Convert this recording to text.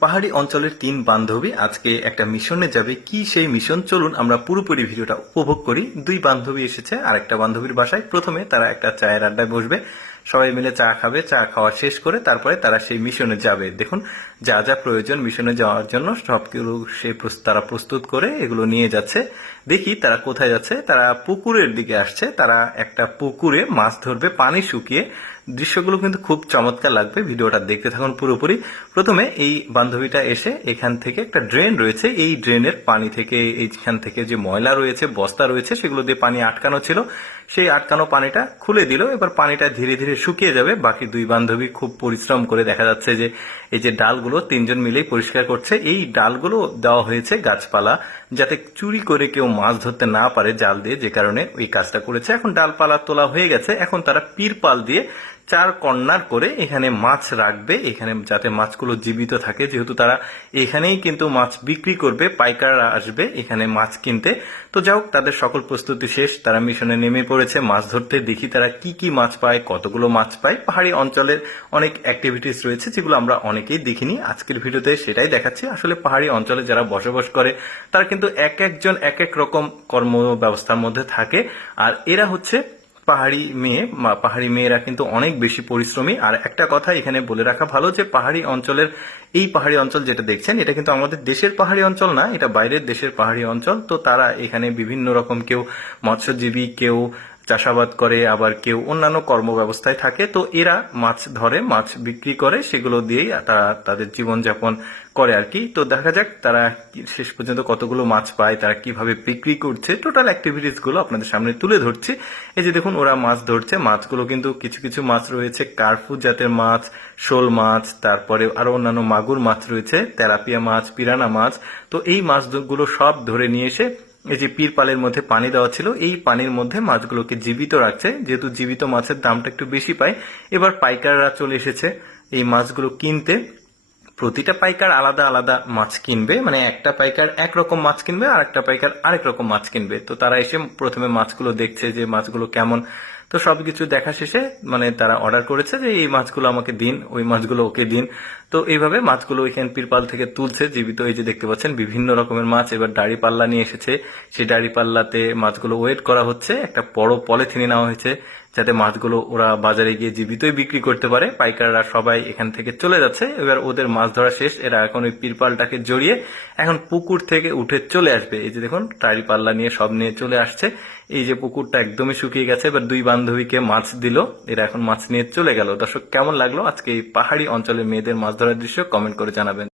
পাহাড়ি অঞ্চলের তিন বান্ধবী আজকে একটা মিশনে যাবে। কি সেই মিশন? চলুন আমরা পুরোপুরি ভিডিওটা উপভোগ করি। দুই বান্ধবী এসেছে আর একটা বান্ধবীর বাসায়। প্রথমে তারা একটা চায়ের আড্ডায় বসবে। সবাই মিলে চা খাবে, চা খাওয়া শেষ করে তারপরে তারা সেই মিশনে যাবে। দেখুন, যা যা প্রয়োজন মিশনে যাওয়ার জন্য, সবগুলো সে তারা প্রস্তুত করে এগুলো নিয়ে যাচ্ছে। দেখি তারা কোথায় যাচ্ছে। তারা পুকুরের দিকে আসছে। তারা একটা পুকুরে মাছ ধরবে, পানি শুকিয়ে দৃশ্যগুলো কিন্তু খুব চমৎকার লাগবে। ভিডিওটা দেখতে থাকুন পুরোপুরি। প্রথমে এই বান্ধবীটা এসে এখান থেকে একটা ড্রেন রয়েছে। এই ড্রেনের পানি থেকে, এইখান থেকে যে ময়লা রয়েছে, বস্তা রয়েছে, সেগুলো দিয়ে পানি আটকানো ছিল। সেই আটকানো পানিটা খুলে দিল। এবার পানিটা ধীরে ধীরে শুকিয়ে যাবে। বাকি দুই বান্ধবী খুব পরিশ্রম করে দেখা যাচ্ছে যে এই যে ডালগুলো তিনজন মিলেই পরিষ্কার করছে। এই ডালগুলো দেওয়া হয়েছে গাছপালা যাতে চুরি করে কেউ মাছ ধরতে না পারে জাল দিয়ে, যে কারণে ওই কাজটা করেছে। এখন ডালপালা তোলা হয়ে গেছে। এখন তারা পিরপাল দিয়ে চার কর্নার করে এখানে মাছ রাখবে, এখানে যাতে মাছগুলো জীবিত থাকে, যেহেতু তারা এখানেই কিন্তু মাছ বিক্রি করবে, পাইকাররা আসবে এখানে মাছ কিনতে। তো যাই হোক, তাদের সকল প্রস্তুতি শেষ, তারা মিশনে নেমে পড়েছে, মাছ ধরতে দেখি তারা কি কি মাছ পায়, কতগুলো মাছ পায়। পাহাড়ি অঞ্চলের অনেক অ্যাক্টিভিটিস রয়েছে, যেগুলো আমরা অনেকেই দেখিনি। আজকের ভিডিওতে সেটাই দেখাচ্ছি। আসলে পাহাড়ি অঞ্চলে যারা বসবাস করে, তারা কিন্তু এক একজন এক এক রকম কর্ম ব্যবস্থার মধ্যে থাকে। আর এরা হচ্ছে পাহাড়ি মেয়ে পাহাড়ি মেয়েরা কিন্তু অনেক বেশি পরিশ্রমী। আর একটা কথা এখানে বলে রাখা ভালো যে, পাহাড়ি অঞ্চলের এই পাহাড়ি অঞ্চল যেটা দেখছেন, এটা কিন্তু আমাদের দেশের পাহাড়ি অঞ্চল না, এটা বাইরের দেশের পাহাড়ি অঞ্চল। তো তারা এখানে বিভিন্ন রকম কেউ মৎস্যজীবী, কেউ চাষাবাদ করে, আবার কেউ অন্যান্য কর্ম ব্যবস্থায় থাকে, তো এরা মাছ ধরে, মাছ বিক্রি করে, সেগুলো দিয়েই তারা তাদের জীবনযাপন করে আর কি। তো দেখা যাক তারা শেষ পর্যন্ত কতগুলো মাছ পায়, তারা কীভাবে বিক্রি করছে। টোটাল অ্যাক্টিভিটিসগুলো আপনাদের সামনে তুলে ধরছি। এই যে দেখুন, ওরা মাছ ধরছে। মাছগুলো কিন্তু কিছু কিছু মাছ রয়েছে। কার্ফু জাতের মাছ, শোল মাছ, তারপরে আরও অন্যান্য মাগুর মাছ রয়েছে, তেলাপিয়া মাছ, পিরানা মাছ। তো এই মাছগুলো সব ধরে নিয়ে এসে এই যে পীর পালের মধ্যে পানি দেওয়া ছিল, এই পানির মধ্যে মাছগুলোকে জীবিত রাখছে। যেহেতু জীবিত মাছের দামটা একটু বেশি পায়, এবার পাইকাররা চলে এসেছে এই মাছগুলো কিনতে। প্রতিটা পাইকার আলাদা আলাদা মাছ কিনবে মানে একটা পাইকার একরকম মাছ কিনবে আর একটা পাইকার আরেক রকম মাছ কিনবে। তো তারা এসে প্রথমে মাছগুলো দেখছে যে মাছগুলো কেমন তো সব কিছু দেখা শেষে মানে তারা অর্ডার করেছে যে এই মাছগুলো আমাকে দিন, ওই মাছগুলো ওকে দিন। তো এইভাবে মাছগুলো ওইখান পিরপাল থেকে তুলছে, জীবিত এই যে দেখতে পাচ্ছেন, বিভিন্ন রকমের মাছ। এবার দাড়ি পাল্লা নিয়ে এসেছে। সেই দাড়ি পাল্লাতে মাছগুলো ওয়েট করা হচ্ছে। একটা বড় পলিথিনে নেওয়া হয়েছে। যাতে মাছগুলো ওরা বাজারে গিয়ে জীবিতই বিক্রি করতে পারে। পাইকাররা সবাই এখান থেকে চলে যাচ্ছে। এবার ওদের মাছ ধরা শেষ। এরা এখন ওই পিরপালটাকে জড়িয়ে এখন পুকুর থেকে উঠে চলে আসবে। এই যে দেখুন টাড়ি পাল্লা নিয়ে সব নিয়ে চলে আসছে। এই যে পুকুরটা একদমই শুকিয়ে গেছে। এবার দুই বান্ধবীকে মাছ দিল। এরা এখন মাছ নিয়ে চলে গেল। দর্শক, কেমন লাগল আজকে এই পাহাড়ি অঞ্চলের মেয়েদের মাছ ধরার দৃশ্য? কমেন্ট করে জানাবেন।